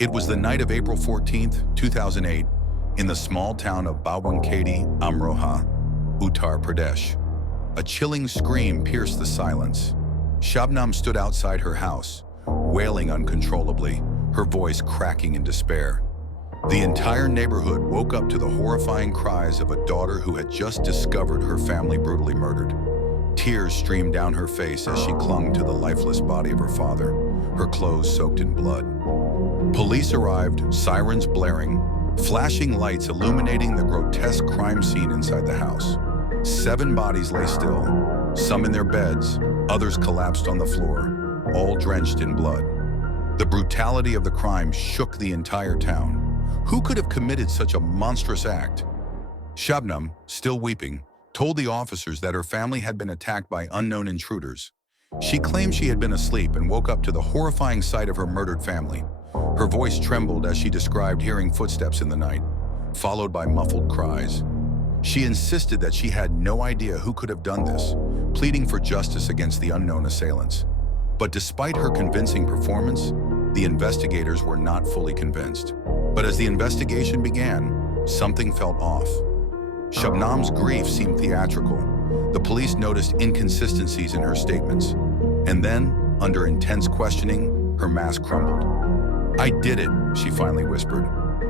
It was the night of April 14th, 2008, in the small town of Bawankhedi, Amroha, Uttar Pradesh. A chilling scream pierced the silence. Shabnam stood outside her house, wailing uncontrollably, her voice cracking in despair. The entire neighborhood woke up to the horrifying cries of a daughter who had just discovered her family brutally murdered. Tears streamed down her face as she clung to the lifeless body of her father, her clothes soaked in blood. Police arrived, sirens blaring, flashing lights illuminating the grotesque crime scene inside the house. 7 bodies lay still, some in their beds, others collapsed on the floor, all drenched in blood. The brutality of the crime shook the entire town. Who could have committed such a monstrous act? Shabnam, still weeping, told the officers that her family had been attacked by unknown intruders. She claimed she had been asleep and woke up to the horrifying sight of her murdered family. Her voice trembled as she described hearing footsteps in the night, followed by muffled cries. She insisted that she had no idea who could have done this, pleading for justice against the unknown assailants. But despite her convincing performance, the investigators were not fully convinced. But as the investigation began, something felt off. Shabnam's grief seemed theatrical. The police noticed inconsistencies in her statements. And then, under intense questioning, her mask crumbled. "I did it," she finally whispered,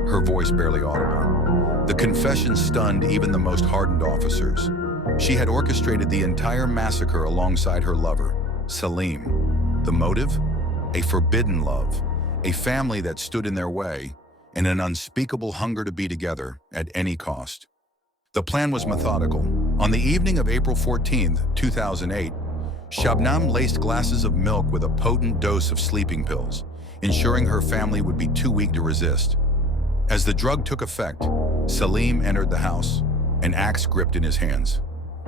her voice barely audible. The confession stunned even the most hardened officers. She had orchestrated the entire massacre alongside her lover, Saleem. The motive? A forbidden love, a family that stood in their way, and an unspeakable hunger to be together at any cost. The plan was methodical. On the evening of April 14th, 2008, Shabnam laced glasses of milk with a potent dose of sleeping pills, ensuring her family would be too weak to resist. As the drug took effect, Saleem entered the house, an axe gripped in his hands.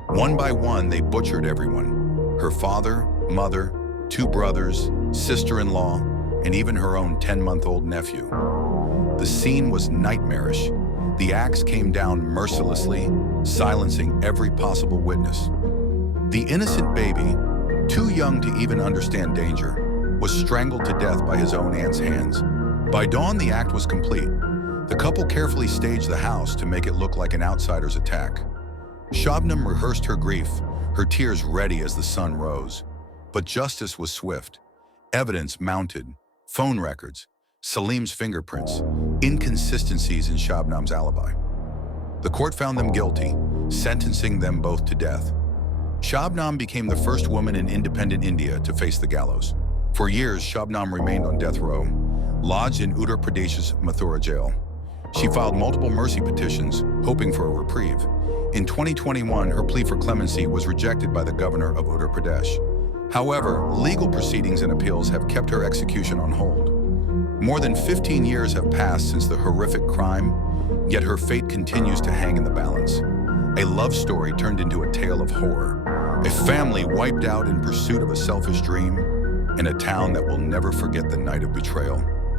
One by one, they butchered everyone: her father, mother, 2 brothers, sister-in-law, and even her own 10-month-old nephew. The scene was nightmarish. The axe came down mercilessly, silencing every possible witness. The innocent baby, too young to even understand danger, was strangled to death by his own aunt's hands. By dawn, the act was complete. The couple carefully staged the house to make it look like an outsider's attack. Shabnam rehearsed her grief, her tears ready as the sun rose. But justice was swift. Evidence mounted: phone records, Saleem's fingerprints, inconsistencies in Shabnam's alibi. The court found them guilty, sentencing them both to death. Shabnam became the first woman in independent India to face the gallows. For years, Shabnam remained on death row, lodged in Uttar Pradesh's Mathura jail. She filed multiple mercy petitions, hoping for a reprieve. In 2021, her plea for clemency was rejected by the governor of Uttar Pradesh. However, legal proceedings and appeals have kept her execution on hold. More than 15 years have passed since the horrific crime, yet her fate continues to hang in the balance. A love story turned into a tale of horror, a family wiped out in pursuit of a selfish dream, and a town that will never forget the night of betrayal.